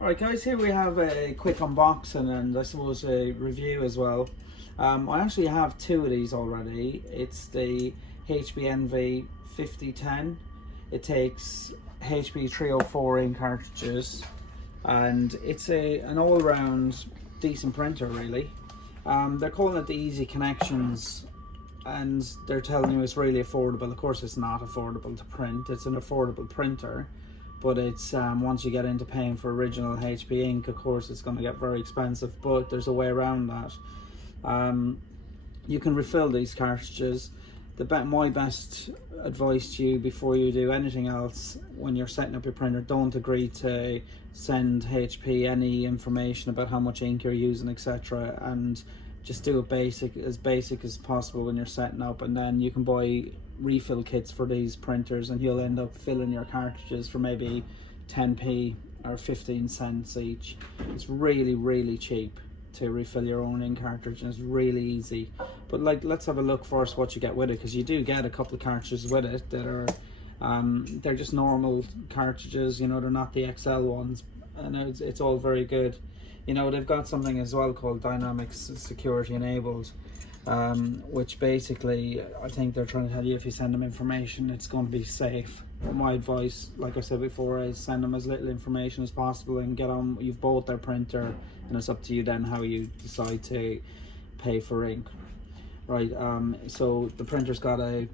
Alright guys, here we have a quick unboxing and I suppose a review as well. I actually have two of these already. It's the HP 5010. It takes HP 304 ink cartridges and it's an all-round decent printer really. They're calling it the Easy Connections and they're telling you it's really affordable. Of course it's not affordable to print, it's an affordable printer. But it's once you get into paying for original HP ink, of course it's going to get very expensive, but there's a way around that. You can refill these cartridges. My best advice to you before you do anything else when you're setting up your printer, don't agree to send HP any information about how much ink you're using, etc. And just do it as basic as possible when you're setting up, and then you can buy refill kits for these printers and you'll end up filling your cartridges for maybe 10p or 15 cents each. It's really cheap to refill your own ink cartridge and it's really easy. But let's have a look first what you get with it, because you do get a couple of cartridges with it that are they're just normal cartridges, you know, they're not the XL ones, and it's all very good. You know, they've got something as well called Dynamics Security Enabled, which basically I think they're trying to tell you if you send them information it's going to be safe. But my advice, like I said before, is send them as little information as possible and get on. You've bought their printer and it's up to you then how you decide to pay for ink. Right, so the printer's got it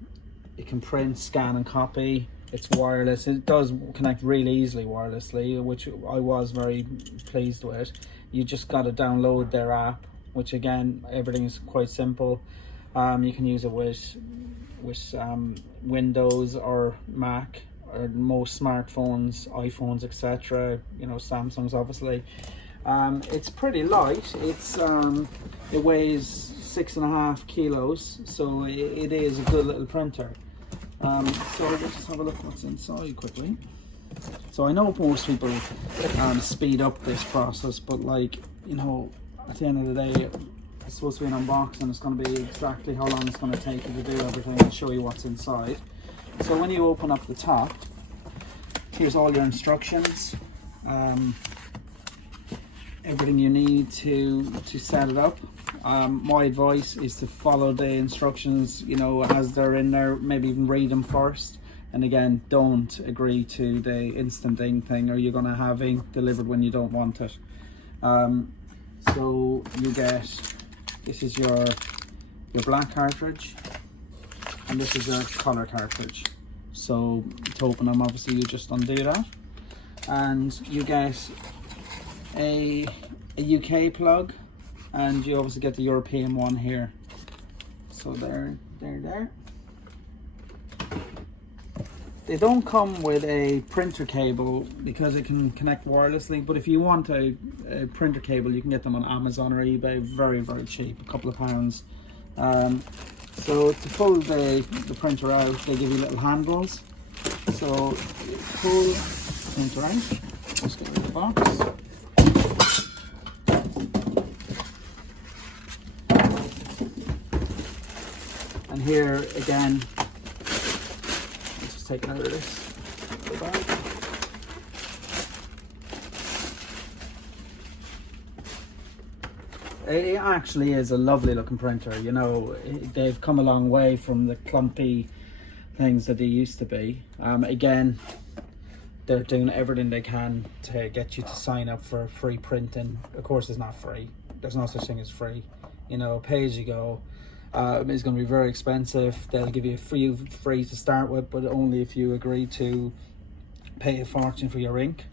can print, scan and copy. It's wireless. It does connect really easily wirelessly, which I was very pleased with. You just got to download their app, which again, everything is quite simple. You can use it with Windows or Mac or most smartphones, iPhones, etc. You know, Samsung's obviously. It's pretty light. It weighs 6.5 kilos, so it is a good little printer. So let's just have a look what's inside quickly. So I know most people speed up this process, but like, you know, at the end of the day, it's supposed to be an unboxing. It's going to be exactly how long it's going to take you to do everything and show you what's inside. So when you open up the top, here's all your instructions, everything you need to set it up. My advice is to follow the instructions, you know, as they're in there. Maybe even read them first. And again, don't agree to the instant ink thing, or you're going to have ink delivered when you don't want it. So you get, this is your black cartridge, and this is your color cartridge. So to open them, obviously you just undo that, and you get a UK plug, and you obviously get the European one here. So there. They don't come with a printer cable because it can connect wirelessly, but if you want a printer cable, you can get them on Amazon or eBay, very cheap, a couple of pounds. So to pull the printer out, they give you little handles. So you pull the printer out, just get rid of the box. And here again, let's take it out of this. Go back. It actually is a lovely looking printer. You know, they've come a long way from the clumpy things that they used to be. Again, they're doing everything they can to get you to sign up for free printing. Of course, it's not free. There's no such thing as free. You know, pay as you go. It's going to be very expensive. They'll give you a free to start with, but only if you agree to pay a fortune for your ink.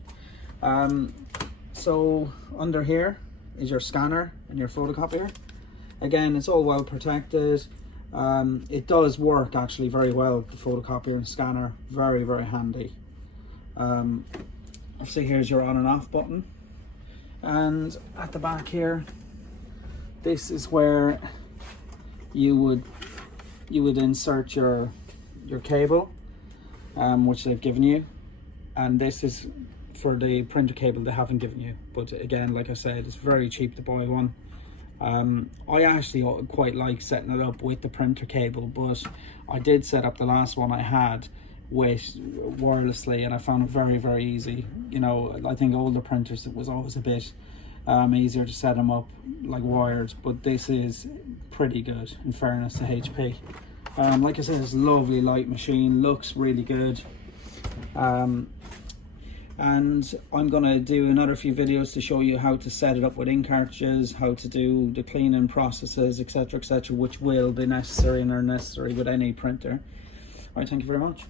So under here is your scanner and your photocopier. Again, it's all well protected. It does work actually very well, the photocopier and scanner, very handy. Obviously here's your on and off button, and at the back here, this is where you would insert your cable, which they've given you, and this is for the printer cable they haven't given you. But again, like I said, it's very cheap to buy one. I actually quite like setting it up with the printer cable, but I did set up the last one I had with wirelessly, and I found it very, very easy. You know, I think older printers, it was always a bit easier to set them up like wired, but this is pretty good in fairness to HP. Like I said, it's a lovely light machine, looks really good. And I'm going to do another few videos to show you how to set it up with ink cartridges, how to do the cleaning processes, etc., etc., which will be necessary and are necessary with any printer. Alright, thank you very much.